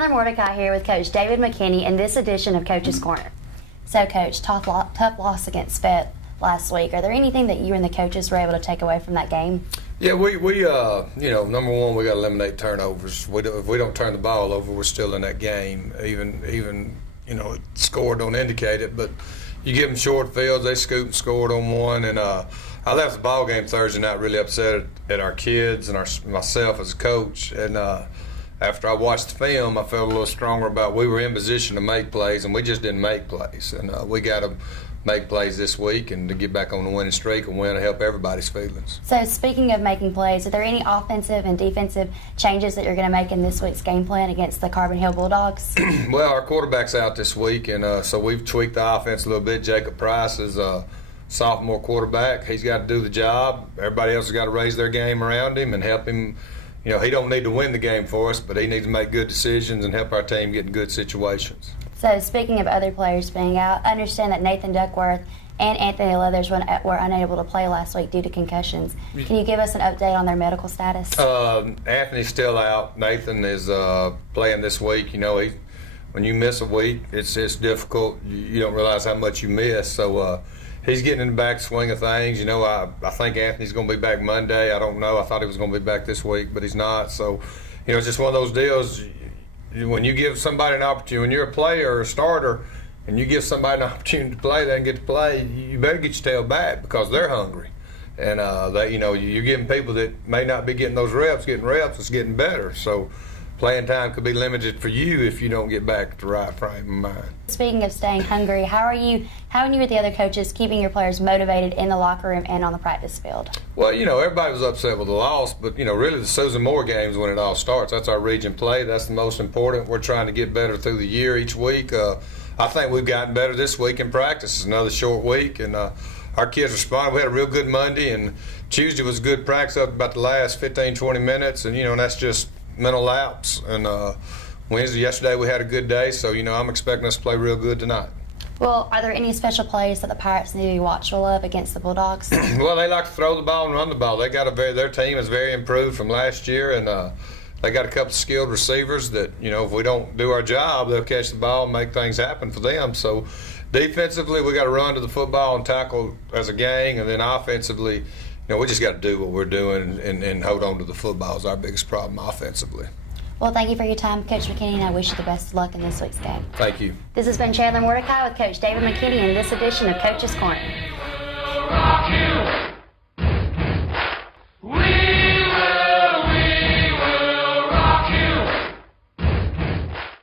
Chandler Mordecai here with Coach David McKinney in this edition of Coach's Corner. So, Coach, tough loss against Fett last week. Are there anything that you and the coaches were able to take away from that game? Yeah, we number one, we got to eliminate turnovers. If we don't turn the ball over, we're still in that game. Even the score don't indicate it, but you give them short fields, they scoop and scored on one. And I left the ball game Thursday night really upset at our kids and myself as a coach. And after I watched the film, I felt a little stronger about we were in position to make plays, and we just didn't make plays. And we got to make plays this week and to get back on the winning streak and win to help everybody's feelings. So speaking of making plays, are there any offensive and defensive changes that you're going to make in this week's game plan against the Carbon Hill Bulldogs? Well, our quarterback's out this week, and so we've tweaked the offense a little bit. Jacob Price is a sophomore quarterback. He's got to do the job. Everybody else has got to raise their game around him and help him. He don't need to win the game for us, but he needs to make good decisions and help our team get in good situations. So speaking of other players being out, I understand that Nathan Duckworth and Anthony Leathers were unable to play last week due to concussions. Can you give us an update on their medical status? Anthony's still out. Nathan is playing this week. When you miss a week, it's difficult. You don't realize how much you miss. So he's getting in the back swing of things. I think Anthony's going to be back Monday. I don't know. I thought he was going to be back this week, but he's not. So, it's just one of those deals. When you give somebody an opportunity, when you're a player or a starter, and you give somebody an opportunity to play, they can get to play, you better get your tail back because they're hungry. And you're giving people that may not be getting those reps, it's getting better. So playing time could be limited for you if you don't get back to the right frame of mind. Speaking of staying hungry, how are you with the other coaches keeping your players motivated in the locker room and on the practice field? Well, everybody was upset with the loss, but, really the Susan Moore game's when it all starts. That's our region play. That's the most important. We're trying to get better through the year each week. I think we've gotten better this week in practice. It's another short week, and our kids responded. We had a real good Monday, and Tuesday was good practice up about the last 15, 20 minutes, and, that's just mental lapse. And yesterday we had a good day, so I'm expecting us to play real good tonight. Well, are there any special plays that the Pirates need to be watchful of against the Bulldogs? Well, they like to throw the ball and run the ball. Their team is very improved from last year, and they got a couple of skilled receivers that if we don't do our job, they'll catch the ball and make things happen for them. So defensively, we got to run to the football and tackle as a gang, and then offensively, we just got to do what we're doing and hold on to the football is our biggest problem offensively. Well, thank you for your time, Coach McKinney, and I wish you the best of luck in this week's game. Thank you. This has been Chandler Mordecai with Coach David McKinney in this edition of Coach's Corner.